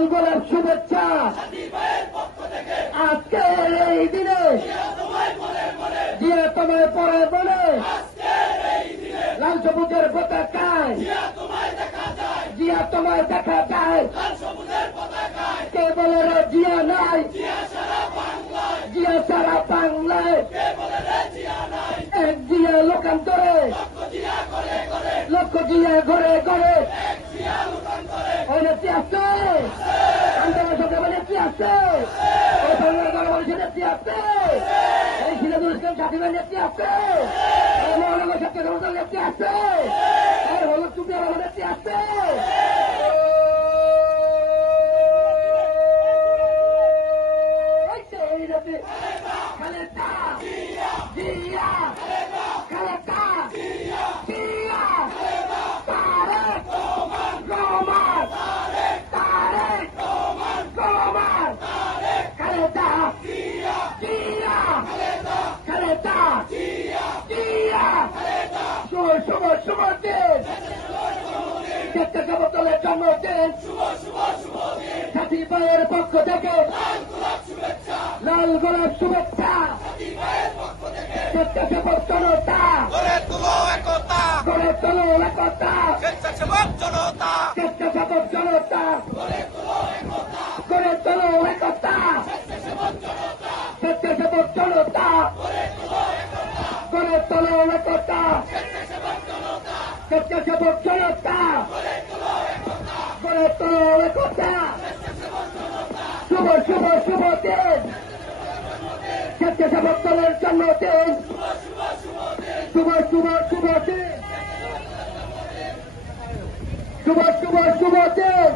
লাল গোলাপ শুভেচ্ছা আজকে এই দিনে জিয়া তোমায় পরে বলে লাল সবুজের পতাকায় জিয়া তোমায় দেখা যায় কে বলে রে জিয়া নাই জিয়া সারা বাংলায় এক জিয়া লোকান্তরে লক্ষ জিয়া ঘরে ঘরে ওই নেত্রী আসছে আন্দোলন সরকার নেত্রী আসছে ওই বাংলার গণমানুষের নেত্রী আসছে এই সিরাজুল ইসলাম সাথীদের নেত্রী আসছে এই মহানগর সরকার জনতার নেত্রী আসছে এই হলুদ টুপি আমার নেত্রী আসছে খালেদা জিয়া খালেদা জিয়া তারেক রহমান তারেক রহমান খালেদা জিয়া খালেদা জিয়া শুভ দিন চেষ্টা সমতলের জন্মদিন সাথী ভাইয়ের পক্ষ থেকে লাল গোলাপ শুভেচ্ছা স্বেচ্ছাসেবক জনতা গড়ে তোলো একতা স্বেচ্ছাসেবক জনতা গড়ে তোলো একতা স্বেচ্ছাসেবক জনতা গড়ে তোলো একতা স্বেচ্ছাসেবক জনতা গড়ে তোলো একতা শুভ দিন স্বেচ্ছাসেবক দলের জন্মদিন শুভ দিন